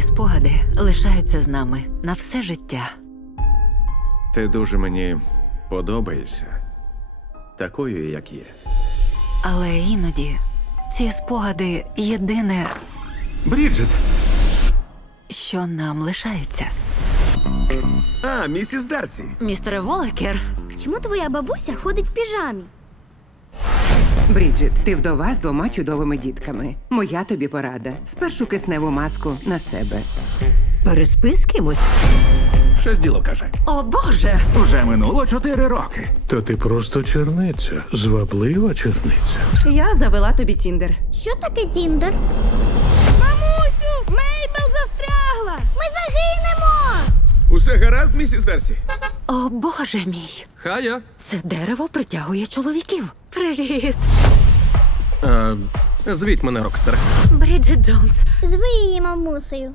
Такі спогади лишаються з нами на все життя. Ти дуже мені подобаєшся такою, як є. Але іноді ці спогади єдине, Бріджит! що нам лишається. А, місіс Дарсі. Містере Волакер, Чому твоя бабуся ходить в піжамі? Бріджит, ти вдова з двома чудовими дітками. Моя тобі порада. Спершу кисневу маску на себе. Переспи з кимось. Щось діло каже. О Боже! Уже минуло чотири роки. Та ти просто черниця, зваблива черниця. Я завела тобі Тіндер. Що таке Тіндер? Мамусю! Мейбл застрягла! Ми загинемо! Усе гаразд, місіс Дарсі? О, боже мій. Хая. Це дерево притягує чоловіків. Привіт. Е, звіть мене Рокстер. Бріджит Джонс. Зви її мамусею.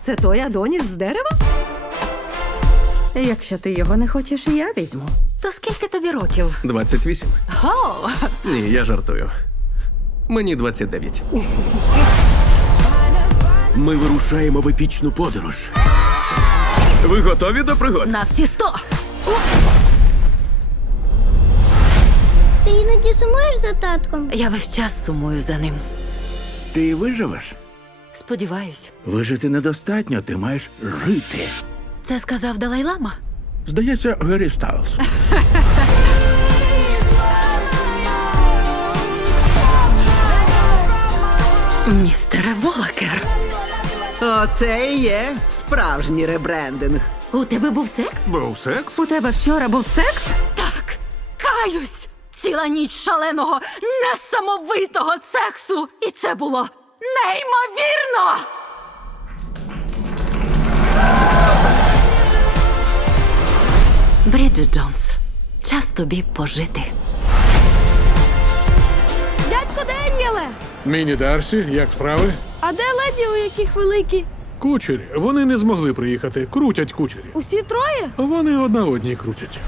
Це той Адоніс з дерева? Якщо ти його не хочеш, я візьму. То скільки тобі років? 28. Го! Ні, я жартую. Мені 29. Ми вирушаємо в епічну подорож. Ви готові до пригод? На всі сто. Ти іноді сумуєш за татком? Я весь час сумую за ним. Ти виживеш? Сподіваюсь. Вижити недостатньо, ти маєш жити. Це сказав Далай-Лама? Здається, Гері Сталс. Містере Волакер. Оце і є справжній ребрендинг. У тебе був секс? Був секс? У тебе вчора був секс? Так. Каюсь! Ціла ніч шаленого, несамовитого сексу. І це було неймовірно. Бріджит Джонс. Час тобі пожити. Дядько Деніеле! Міні Дарсі, як справи? А де леді, у яких великі? Кучері. Вони не змогли приїхати. Крутять кучері. Усі троє? Вони одна одній крутять.